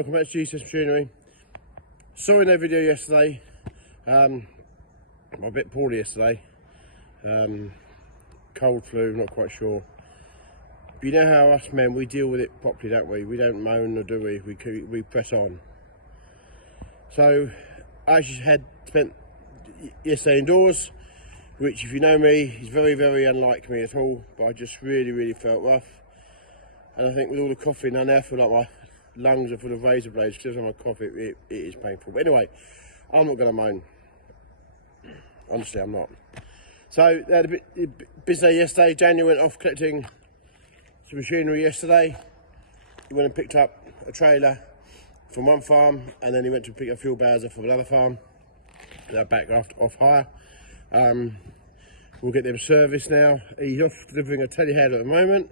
welcome back to GCS Machinery. Saw in their video yesterday, I'm a bit poorly yesterday, cold flu, not quite sure. But you know how us men, we deal with it properly, don't we? We don't moan, or do we? We press on. So I actually had spent yesterday indoors, which, if you know me, is very, very unlike me at all, but I just really felt rough. And I think with all the coughing, I now feel like my lungs are full of razor blades because I'm a cough, it is painful. But anyway, I'm not going to moan. Honestly, I'm not. So they had a bit busy day yesterday. Daniel went off collecting some machinery yesterday. He went and picked up a trailer from one farm, and then he went to pick up fuel bowser from another farm. They're back off hire. We'll get them serviced now. He's off delivering a telehandler at the moment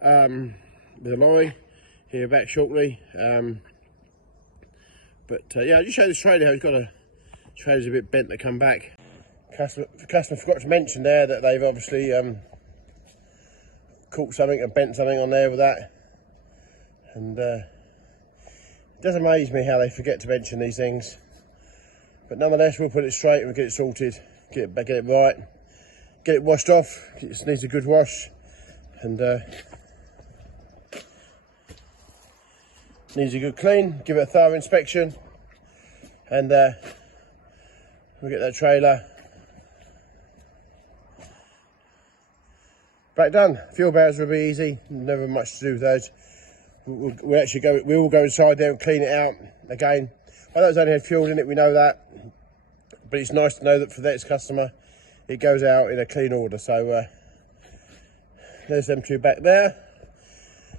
with a lorry. Here back shortly. Yeah, I'll just show this trailer how he's got trailer's a bit bent to come back. The customer forgot to mention there that they've obviously caught something and bent something on there with that. And it does amaze me how they forget to mention these things. But nonetheless, we'll put it straight and we'll get it sorted, get it right, get it washed off. It needs a good wash, and needs a good clean. Give it a thorough inspection, and we'll get that trailer back done. Fuel bowers will be easy. Never much to do with those. We all go inside there and clean it out again. I know it's only had fuel in it, we know that, but it's nice to know that for the next customer it goes out in a clean order. So there's them two back there.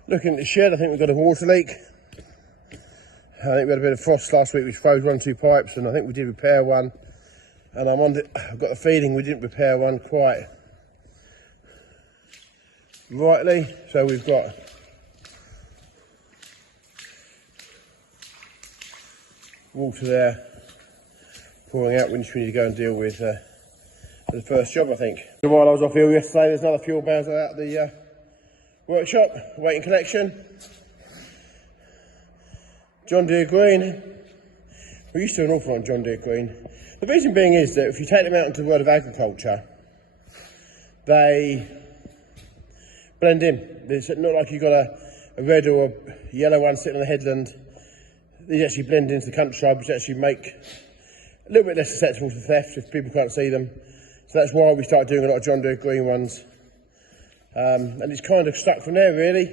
Looking at the shed, I think we've got a water leak. I think we had a bit of frost last week which froze one or two pipes, and I think we did repair one, and I've got the feeling we didn't repair one quite rightly. So we've got water there pouring out, which we need to go and deal with for the first job, I think. So while I was off ill yesterday, there's another fuel bowser out at the workshop, waiting collection. John Deere green. We used to do an awful lot on John Deere green. The reason being is that if you take them out into the world of agriculture, they blend in. It's not like you've got a red or a yellow one sitting on the headland. These actually blend into the countryside, which actually make a little bit less susceptible to theft if people can't see them. So that's why we started doing a lot of John Deere green ones. And it's kind of stuck from there, really.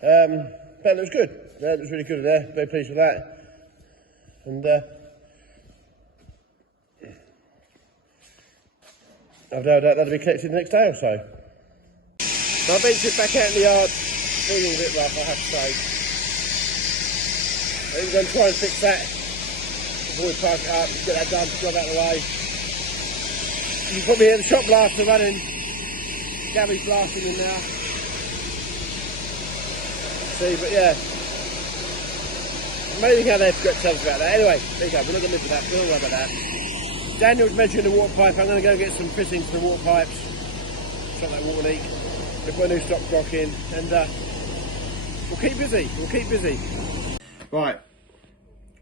But it looks good. That looks really good there. Very pleased with that. And I've no doubt that'll be collected the next day or so. My bench back out in the yard, feeling a bit rough, I have to say. I think we're going to try and fix that before we park it up, get that done, job out of the way. You can probably hear the shop blaster running. Gary's blasting in now. See, but yeah. Amazing how they forgot to tell us about that. Anyway, there you go, we're not going to live with that, we'll worry about that. Daniel's measuring the water pipe. I'm going to go get some fittings for the water pipes. Stop that water leak. We'll put a new stop block in, and we'll keep busy, Right,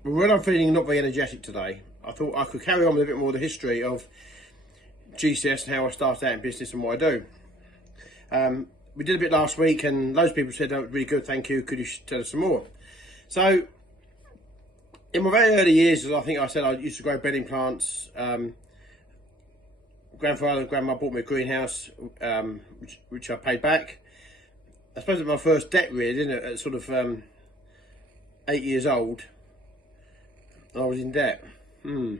well, when I'm feeling not very energetic today, I thought I could carry on with a bit more of the history of GCS and how I started out in business and what I do. We did a bit last week, and loads of people said, "Oh, really good, thank you, could you tell us some more?" So, in my very early years, I think I said I used to grow bedding plants. Grandfather and grandma bought me a greenhouse, which I paid back. I suppose it was my first debt, really, isn't it? At sort of 8 years old, I was in debt. But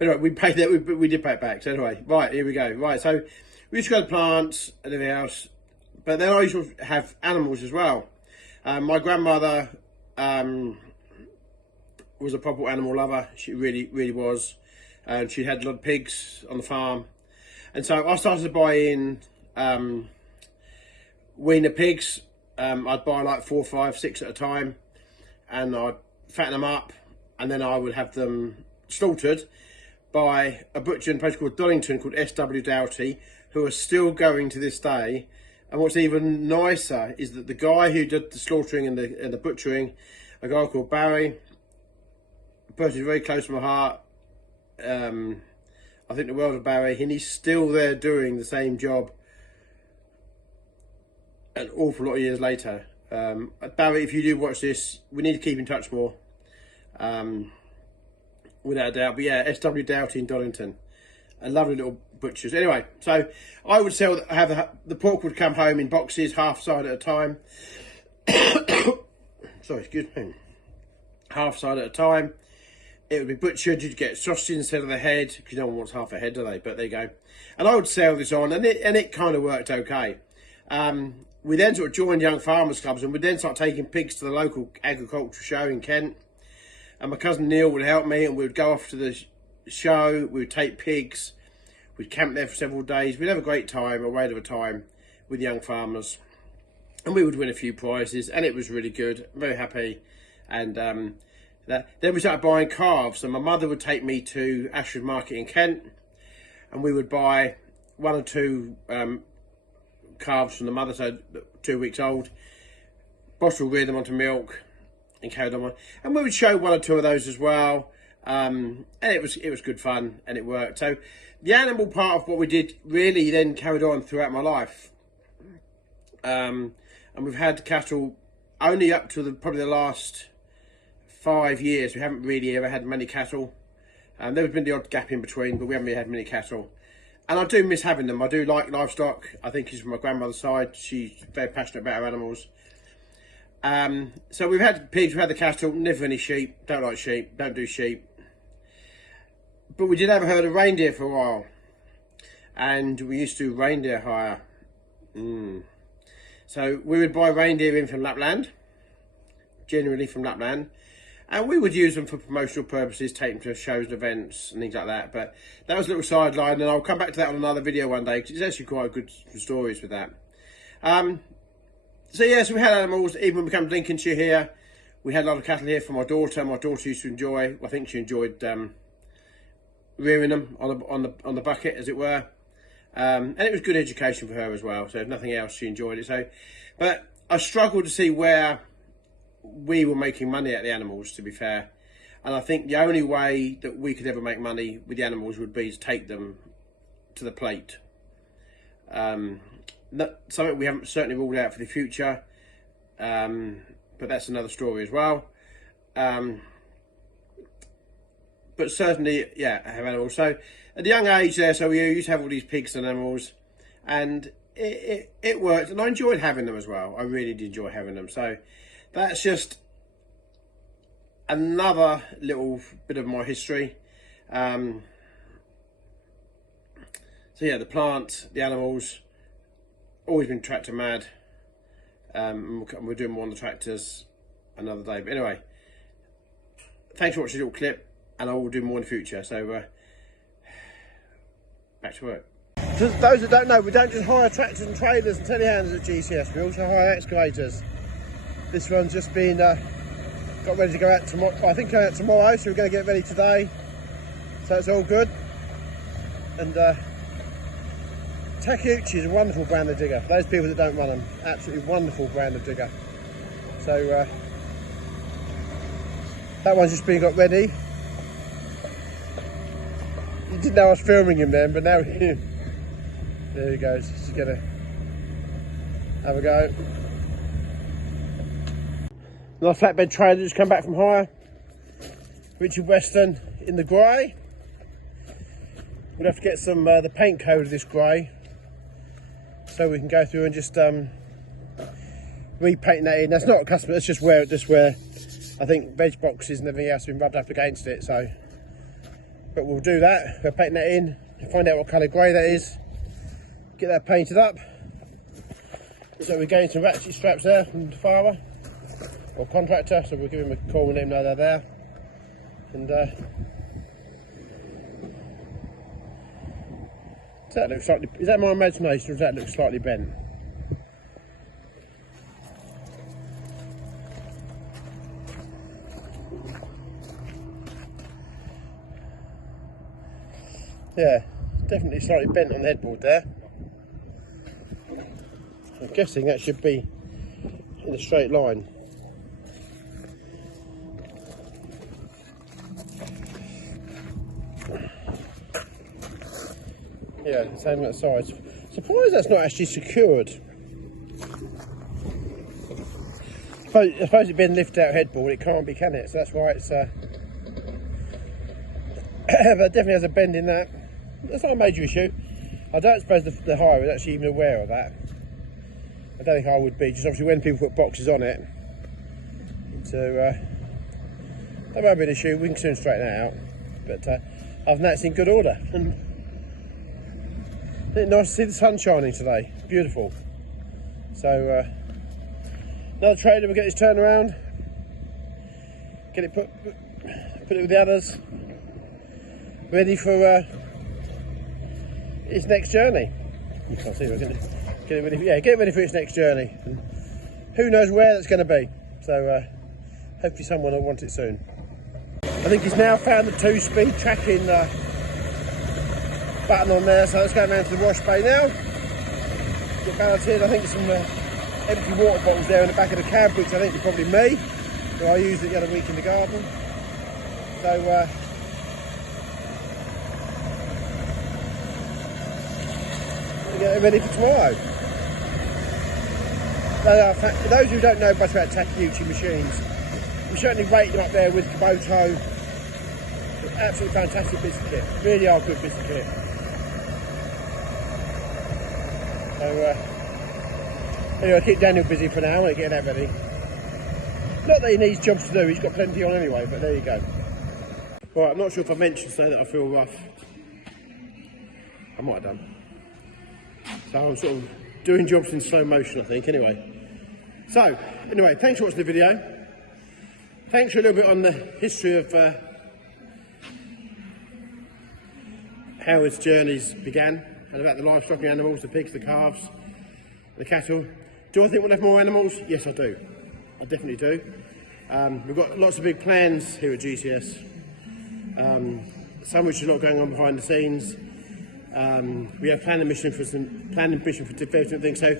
anyway, we paid that. We did pay it back. So anyway, right, here we go. Right, so we used to grow plants and everything else, but then I used to have animals as well. My grandmother was a proper animal lover. She really was. And she had a lot of pigs on the farm. And so I started to buy in weaner pigs. I'd buy like 4, 5, 6 at a time. And I'd fatten them up. And then I would have them slaughtered by a butcher in a place called Donington called S.W. Doughty, who are still going to this day And what's even nicer is that the guy who did the slaughtering and the butchering, a guy called Barry, a person who's very close to my heart, I think the world of Barry, and he's still there doing the same job an awful lot of years later. Barry, if you do watch this, we need to keep in touch more, without a doubt. But yeah, SW Doughty in Donington, a lovely little butchers. Anyway, so I would sell, the pork would come home in boxes, half side at a time. Sorry, excuse me. Half side at a time. It would be butchered. You'd get sausage instead of the head, because no one wants half a head, do they? But there you go. And I would sell this on, and it kind of worked okay. We then sort of joined Young Farmers Clubs, and we'd then start taking pigs to the local agricultural show in Kent. And my cousin Neil would help me, and we would go off to the show. We would take pigs. We'd camp there for several days. We'd have a great time, a whale of a time, with young farmers. And we would win a few prizes, and it was really good. I'm very happy. And then we started buying calves, and my mother would take me to Ashford Market in Kent, and we would buy 1 or 2 calves from the mother, so 2 weeks old, bottle rear them onto milk, and carried on. And we would show 1 or 2 of those as well, and it was good fun, and it worked. So the animal part of what we did really then carried on throughout my life, and we've had cattle only up to probably the last 5 years. We haven't really ever had many cattle. There's been the odd gap in between, but we haven't really had many cattle. And I do miss having them. I do like livestock. I think it's from my grandmother's side. She's very passionate about her animals. So we've had pigs, we've had the cattle, never any sheep. Don't like sheep, don't do sheep. But we did have a herd of reindeer for a while. And we used to do reindeer hire. So we would buy reindeer in from Lapland, generally from Lapland. And we would use them for promotional purposes, take them to shows and events and things like that. But that was a little sideline, and I'll come back to that on another video one day, because it's actually quite good stories with that. So yeah, so we had animals. Even when we came to Lincolnshire here, we had a lot of cattle here for my daughter. My daughter used to enjoy, I think she enjoyed rearing them on the bucket, as it were. And it was good education for her as well. So if nothing else, she enjoyed it. So, but I struggled to see where we were making money at the animals, to be fair. And I think the only way that we could ever make money with the animals would be to take them to the plate. Something we haven't certainly ruled out for the future, but that's another story as well. But certainly, yeah, I have animals. So at a young age there, so we used to have all these pigs and animals, and it worked, and I enjoyed having them as well. I really did enjoy having them. So that's just another little bit of my history. So yeah, the plant, the animals, always been tractor mad. And we're doing more on the tractors another day. But anyway, thanks for watching this little clip, and I will do more in the future. So back to work. For those that don't know, we don't just hire tractors and trailers and telehandlers at GCS, we also hire excavators. This one's just been got ready to go out tomorrow. I think going out tomorrow, so we're going to get ready today. So it's all good. And Takeuchi is a wonderful brand of digger. For those people that don't run them, absolutely wonderful brand of digger. So that one's just been got ready. You didn't know I was filming him then, but now there he goes. Just gonna have a go. Another flatbed trailer just come back from hire. Richard Weston in the grey. We'll have to get some the paint code of this grey, so we can go through and just repaint that in. That's not a custom, that's just where I think veg boxes and everything else have been rubbed up against it. So, but we'll do that. We'll paint that in and find out what colour grey that is. Get that painted up. So we're getting some ratchet straps there from the farmer or contractor. So we'll give him a call and let him know they're there. And does that look slightly? Is that my imagination, or does that look slightly bent? Yeah, definitely slightly bent on the headboard there. guessing that should be in a straight line. Yeah, same on that side. Surprised that's not actually secured. I suppose it's been lifted out headboard, it can't be, can it? So that's why it's but it definitely has a bend in that. That's not a major issue. I don't suppose the hire is actually even aware of that. I don't think I would be, just obviously when people put boxes on it. So that won't be an issue, we can soon straighten that out. But other than that, it's in good order. And isn't it nice to see the sun shining today? Beautiful. So another trailer, we'll get this turned around, get it put it with the others, ready for its next journey. You can't see, we're going to get it ready. Yeah, get it ready for its next journey. And who knows where that's going to be? So hopefully someone will want it soon. I think he's now found the 2-speed tracking button on there, so let's go down to the wash bay now. Get balanced. I think some empty water bottles there in the back of the cab, which I think is probably me, so I used it the other week in the garden. So get it ready for tomorrow. For those who don't know much about Takeuchi machines, we certainly rate them up there with Kubota. Absolutely fantastic business kit, really are good business kit. So anyway, I'll keep Daniel busy for now and getting that ready. Not that he needs jobs to do, he's got plenty on anyway, but there you go. Right, I'm not sure if I mentioned today that I feel rough. I might have done. So I'm sort of doing jobs in slow motion, I think, anyway. So, anyway, thanks for watching the video. Thanks for a little bit on the history of how his journeys began, and about the livestock, the animals, the pigs, the calves, the cattle. Do I think we'll have more animals? Yes, I do. I definitely do. We've got lots of big plans here at GCS. Some which is a lot going on behind the scenes. We have planning mission for different things. So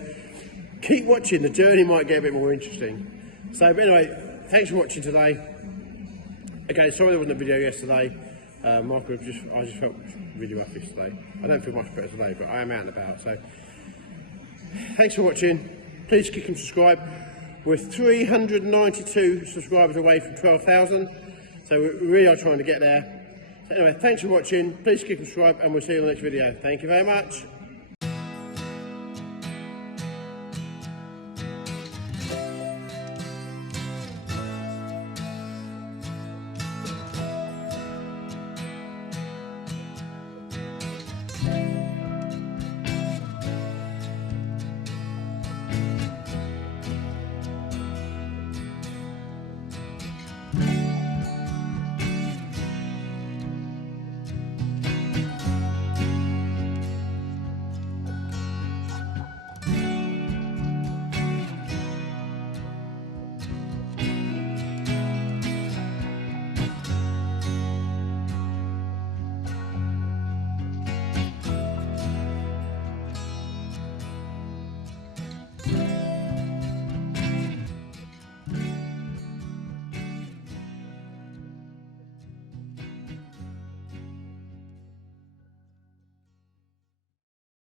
keep watching. The journey might get a bit more interesting. So, but anyway, thanks for watching today. Okay, sorry there wasn't a video yesterday. I just felt really rough yesterday. I don't feel much better today, but I am out and about. So thanks for watching. Please click and subscribe. We're 392 subscribers away from 12,000. So we really are trying to get there. So anyway, thanks for watching. Please click and subscribe, and we'll see you in the next video. Thank you very much.